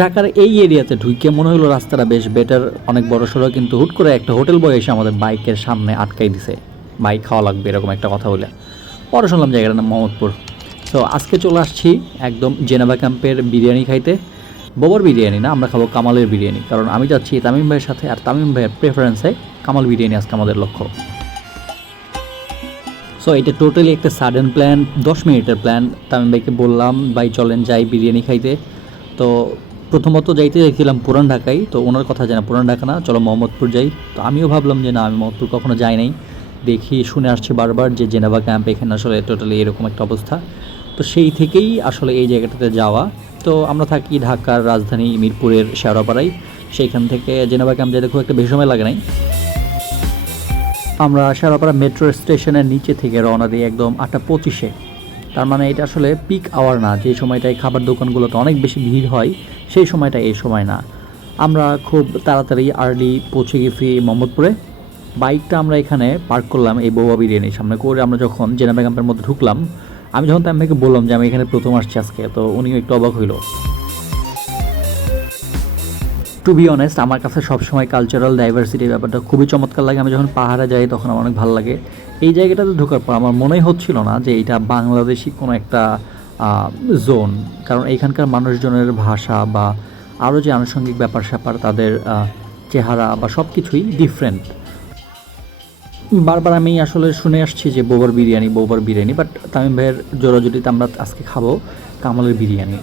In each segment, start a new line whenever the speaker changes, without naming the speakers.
ঢাকার এই এরিয়াতে ঢুকে মনে হলো রাস্তাটা বেশ বেটার অনেক বড় সড়ো, কিন্তু হুট করে একটা হোটেল বয় এসে আমাদের বাইকের সামনে আটকাই দিছে। বাইক খাওয়া লাগবে এরকম একটা কথা বলে পরে শুনলাম জায়গাটার নাম মোহাম্মদপুর। তো আজকে চলে আসছি একদম জেনেভা ক্যাম্পের বিরিয়ানি খাইতে। বোবর বিরিয়ানি না, আমরা খাব কামালের বিরিয়ানি। কারণ আমি যাচ্ছি তামিম ভাইয়ের সাথে, আর তামিম ভাইয়ের প্রেফারেন্সে কামাল বিরিয়ানি আজকে আমাদের লক্ষ্য। সো এটা টোটালি একটা সাডেন প্ল্যান দশ মিনিটের প্ল্যান তামিম ভাইকে বললাম, ভাই, চলেন যাই বিরিয়ানি খাইতে। তো প্রথমত যাইতে চাইছিলাম পুরান ঢাকায়, তো ওনার কথা জানা, পুরান ঢাকা না, চলো মোহাম্মদপুর যাই। তো আমিও ভাবলাম যে না, আমি মোহাম্মদপুর কখনো যাই নাই। দেখি, শুনে আসছে বারবার যে জেনেভা ক্যাম্প এখানে আসলে টোটালি এরকম একটা অবস্থা। তো সেই থেকেই আসলে এই জায়গাটাতে যাওয়া। তো আমরা থাকি ঢাকার রাজধানী মিরপুরের শেওড়াপাড়ায়। সেইখান থেকে জেনেভা ক্যাম্প যেতে খুব একটা বেশি সময় লাগে নাই। আমরা শেওড়াপাড়া মেট্রো স্টেশনের নিচে থেকে রওনা দিই একদম আটটা পঁচিশে। তার মানে এটা আসলে পিক আওয়ার না, যে সময়টায় খাবার দোকানগুলোতে অনেক বেশি ভিড় হয়, সেই সময়টা এই সময় না। আমরা খুব তাড়াতাড়ি আর্লি পৌঁছে গেছি মোহাম্মদপুরে। বাইকটা আমরা এখানে পার্ক করলাম এই বৌবা বিরিয়ানির সামনে করে আমরা যখন জেনা মধ্যে ঢুকলাম, আমি যখন তামিমকে বললাম যে আমি এখানে প্রথম আসছি আজকে, তো উনিও একটু অবাক হইল। টু বি অনেস্ট আমার কাছে সবসময় কালচারাল ডাইভার্সিটি ব্যাপারটা খুবই চমৎকার লাগে। আমি যখন পাহাড়ে যাই, তখন আমার অনেক ভালো লাগে। এই জায়গাটাতে ঢোকার পর আমার মনেই হচ্ছিল না যে এটা বাংলাদেশি কোনো একটা জোন কারণ এইখানকার মানুষজনের ভাষা বা আরও যে আনুষঙ্গিক ব্যাপার স্যাপার তাদের চেহারা বা সব কিছুই ডিফারেন্ট বারবার আমি আসলে শুনে আসছি যে বোবার বিরিয়ানি বোবার বিরিয়ানি বাট তামিম ভাইয়ের জোরাজুটিতে আমরা আজকে খাব কামালের বিরিয়ানি।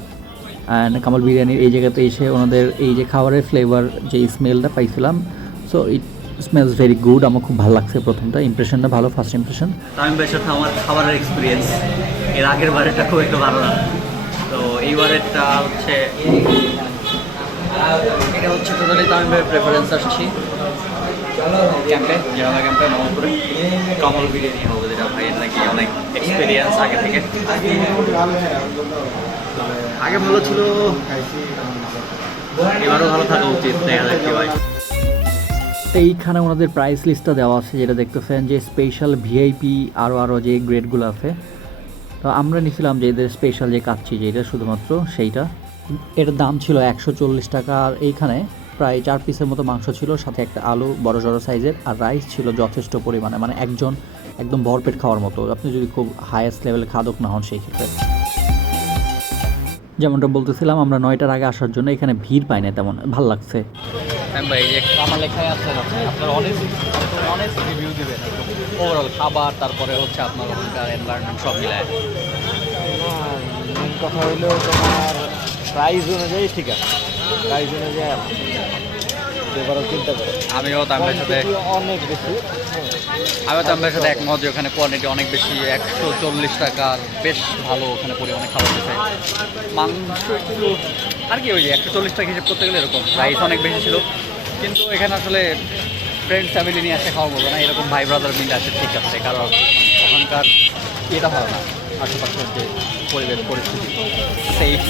অ্যান্ড কামাল বিরিয়ানির এই জায়গাতে এসে ওনাদের এই যে খাবারের ফ্লেভার যে স্মেলটা পাইছিলাম so it smells very good আমার খুব ভালো লাগছে প্রথমটা। ইমপ্রেশনটা ভালো ফার্স্ট ইমপ্রেশন
তামিম ভাইয়ের সাথে আমার খাবারের এক্সপিরিয়েন্স এর আগের বারেরটা খুব একটা ভালো না। তো এইবারেরটা হচ্ছে এটা হচ্ছে টোটালি তামিম ভাইয়ের প্রেফারেন্স আসছি। ক্যাম্পে জেনাবা ক্যাম্পে মোহাম্মদপুরে কমল বিরিয়ানি হবে যেটা ভাইয়ের নাকি অনেক এক্সপিরিয়েন্স আগে থেকে। আগে ভালো ছিল। এবারও ভালো থাকা উচিত দেখা যাক কি হয়।
এইখানে ওনাদের প্রাইস লিস্টটা দেওয়া আছে যেটা দেখতেছেন যে স্পেশাল ভিআইপি আরও আরও যে গ্রেডগুলো আছে। তো আমরা নিয়েছিলাম যে এদের স্পেশাল যে কাচ্চি যেটা শুধুমাত্র সেইটা। এটার দাম ছিল একশো চল্লিশ টাকা আর এইখানে প্রায় চার পিসের মতো মাংস ছিল সাথে একটা আলু বড় সড়ো সাইজের আর রাইস ছিল যথেষ্ট পরিমাণে মানে একজন একদম ভরপেট খাওয়ার মতো। আপনি যদি খুব হায়েস্ট লেভেলে খাদক না হন সেই ক্ষেত্রে যেমনটা বলতেছিলাম আমরা নয়টার আগে আসার জন্য এখানে ভিড় পাই না তেমন ভালো লাগছে।
হ্যাঁ ভাই যে আমার লেখায় আছে আপনার অনেক অনেক রিভিউ দিবেন ওভারঅল খাবার তারপরে হচ্ছে আপনার ওখানকার এনভায়রনমেন্ট সব মিলায়।
কথা হইল তোমার প্রাইস অনুযায়ী ঠিক আছে। এবারও চিন্তা করো।
আমিও তামের সাথে
অনেক বেশি।
আমিও তামের সাথে একমত যে ওখানে কোয়ালিটি অনেক বেশি। একশো চল্লিশ টাকার বেশ ভালো ওখানে পরিমাণে খাবার দিতে মাংস একটু আর কি ওই যে একশো চল্লিশ টাকা হিসেব করতে গেলে এরকম প্রাইস অনেক বেশি ছিল। কিন্তু এখানে আসলে ফ্রেন্ড ফ্যামিলি নিয়ে আসে খাওয়া বলব না। এরকম ভাই ব্রাদার মিলে আসে ঠিক আছে। কারণ ওখানকার ইয়েটা ভালো না। আশেপাশের যে পরিবেশ পরিস্থিতি। সেফ